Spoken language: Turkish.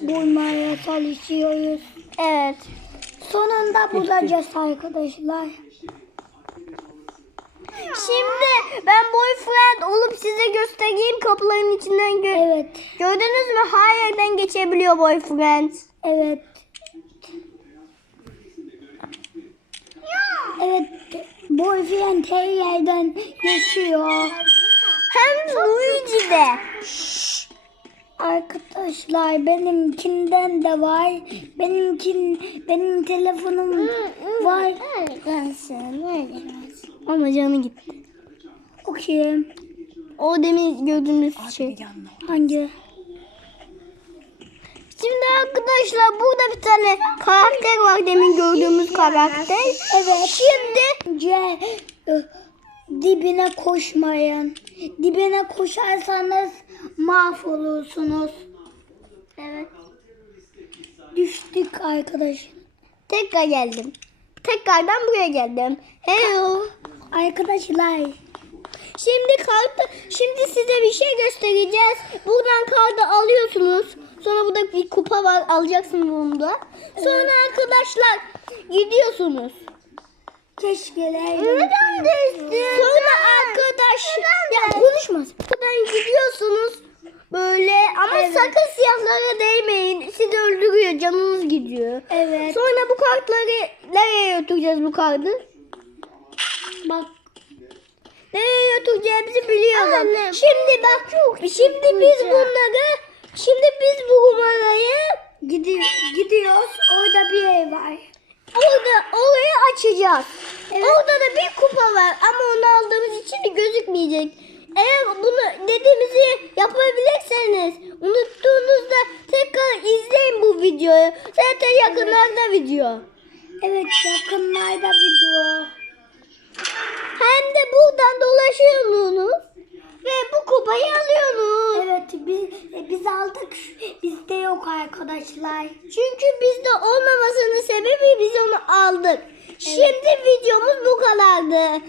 bulmaya çalışıyoruz. Evet. Sonunda bulacağız arkadaşlar. Şimdi ben boyfriend olup size göstereyim kapıların içinden gö Evet. Gördünüz mü? Her yerden geçebiliyor boyfriend. Evet. Evet. Boyfriend her yerden geçiyor. Hem Luigi de. Arkadaşlar benimkinden de var. Benimkin benim telefonum var. Ama canı gitti. Okuyayım. O demin gördüğünüz şey. Hangi? Şimdi arkadaşlar burada bir tane karakter var demin gördüğümüz karakter. Evet. Şimdi C e, dibine koşmayın. Dibine koşarsanız mahvolursunuz. evet. Düştük arkadaş. Tekrar geldim. Tekrardan buraya geldim. Hello. Arkadaşlar Şimdi kartı, şimdi size bir şey göstereceğiz. Buradan kartı alıyorsunuz. Sonra burada bir kupa var. Alacaksınız bunu da. Sonra arkadaşlar gidiyorsunuz. keşkeler. Sonra arkadaş ya konuşmaz. Buradan gidiyorsunuz böyle ama Evet. sakın siyahlara değmeyin. Sizi öldürüyor. Canınız gidiyor. Evet. Sonra bu kartları nereye götüreceğiz bu kartı? Bak Nereye götüreceğimizi biliyorum. Anne, şimdi bak şimdi biz bunları şimdi biz bu numarayı gidiyor, gidiyoruz. Orada bir ev var. orada orayı açacağız. Evet. Orada da bir kupa var ama onu aldığımız için gözükmeyecek. Eğer bunu dediğimizi yapabilirseniz unuttuğunuzda tekrar izleyin bu videoyu. Zaten yakınlarda video. Evet yakınlarda video. Hem de buradan dolaşıyorsunuz ve bu kupayı alıyorsunuz. Evet biz biz aldık. Bizde yok arkadaşlar. Çünkü bizde olmamasının sebebi biz onu aldık. Şimdi videomuz bu kadardı.